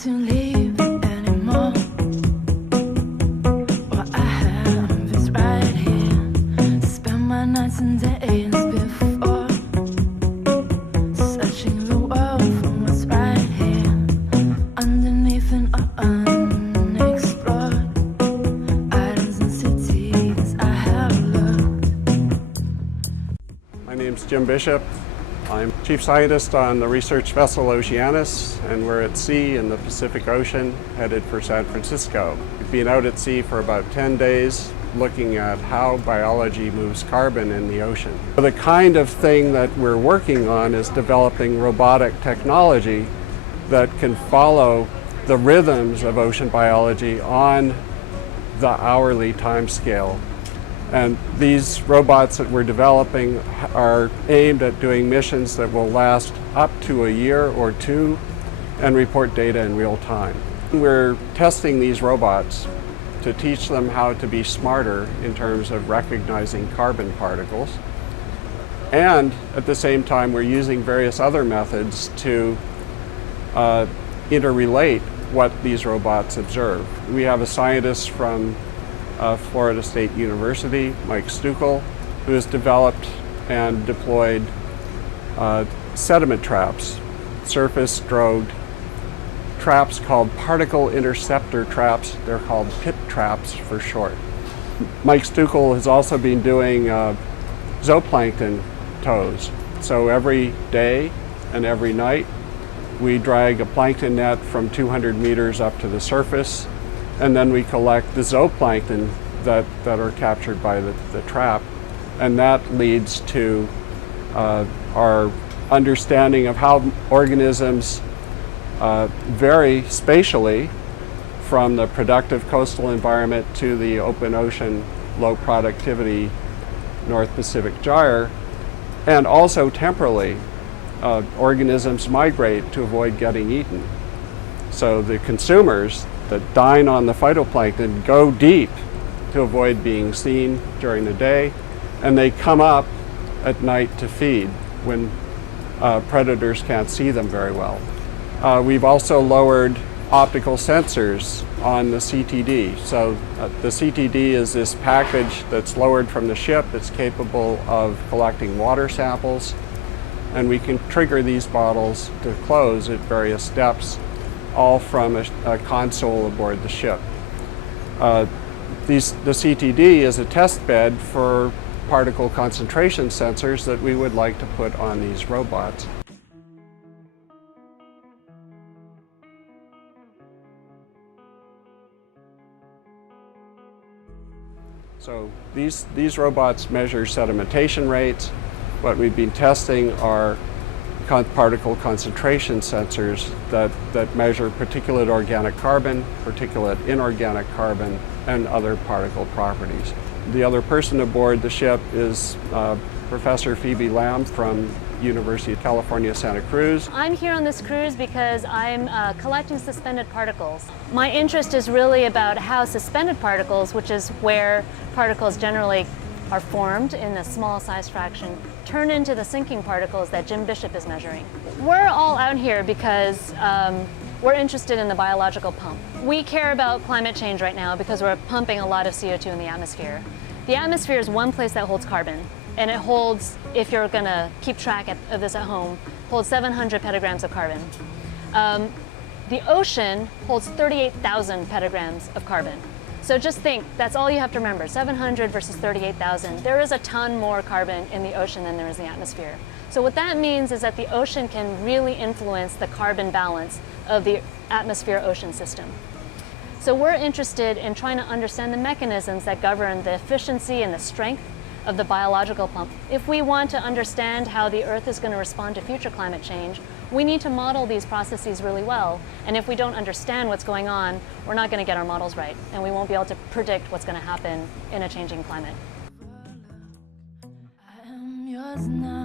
to leave anymore. What I have is right here. Spend my nights and days before, searching the world for what's right here, underneath and unexplored islands and cities I have looked. My name's Jim Bishop. I'm chief scientist on the research vessel Oceanus, and we're at sea in the Pacific Ocean, headed for San Francisco. We've been out at sea for about 10 days, looking at how biology moves carbon in the ocean. The kind of thing that we're working on is developing robotic technology that can follow the rhythms of ocean biology on the hourly time scale. And these robots that we're developing are aimed at doing missions that will last up to a year or two and report data in real time. We're testing these robots to teach them how to be smarter in terms of recognizing carbon particles. And at the same time, we're using various other methods to interrelate what these robots observe. We have a scientist from Florida State University, Mike Stuckel, who has developed and deployed sediment traps, surface-drogued traps called particle interceptor traps. They're called PIT traps for short. Mike Stuckel has also been doing zooplankton tows. So every day and every night, we drag a plankton net from 200 meters up to the surface, and then we collect the zooplankton that are captured by the trap. And that leads to our understanding of how organisms vary spatially from the productive coastal environment to the open ocean, low productivity North Pacific gyre, and also temporally. Organisms migrate to avoid getting eaten. So the consumers that dine on the phytoplankton go deep to avoid being seen during the day, and they come up at night to feed when predators can't see them very well. We've also lowered optical sensors on the CTD. So the CTD is this package that's lowered from the ship. It's capable of collecting water samples, and we can trigger these bottles to close at various steps, all from a console aboard the ship. The CTD is a test bed for particle concentration sensors that we would like to put on these robots. So these robots measure sedimentation rates. What we've been testing are particle concentration sensors that measure particulate organic carbon, particulate inorganic carbon, and other particle properties. The other person aboard the ship is Professor Phoebe Lamb from University of California, Santa Cruz. I'm here on this cruise because I'm collecting suspended particles. My interest is really about how suspended particles, which is where particles generally are formed in a small size fraction, turn into the sinking particles that Jim Bishop is measuring. We're all out here because we're interested in the biological pump. We care about climate change right now because we're pumping a lot of CO2 in the atmosphere. The atmosphere is one place that holds carbon, and it holds, if you're gonna keep track of this at home, holds 700 petagrams of carbon. The ocean holds 38,000 petagrams of carbon. So just think, that's all you have to remember, 700 versus 38,000. There is a ton more carbon in the ocean than there is in the atmosphere. So what that means is that the ocean can really influence the carbon balance of the atmosphere-ocean system. So we're interested in trying to understand the mechanisms that govern the efficiency and the strength of the biological pump. If we want to understand how the Earth is going to respond to future climate change, we need to model these processes really well. And if we don't understand what's going on, we're not going to get our models right, and we won't be able to predict what's going to happen in a changing climate. I am yours now.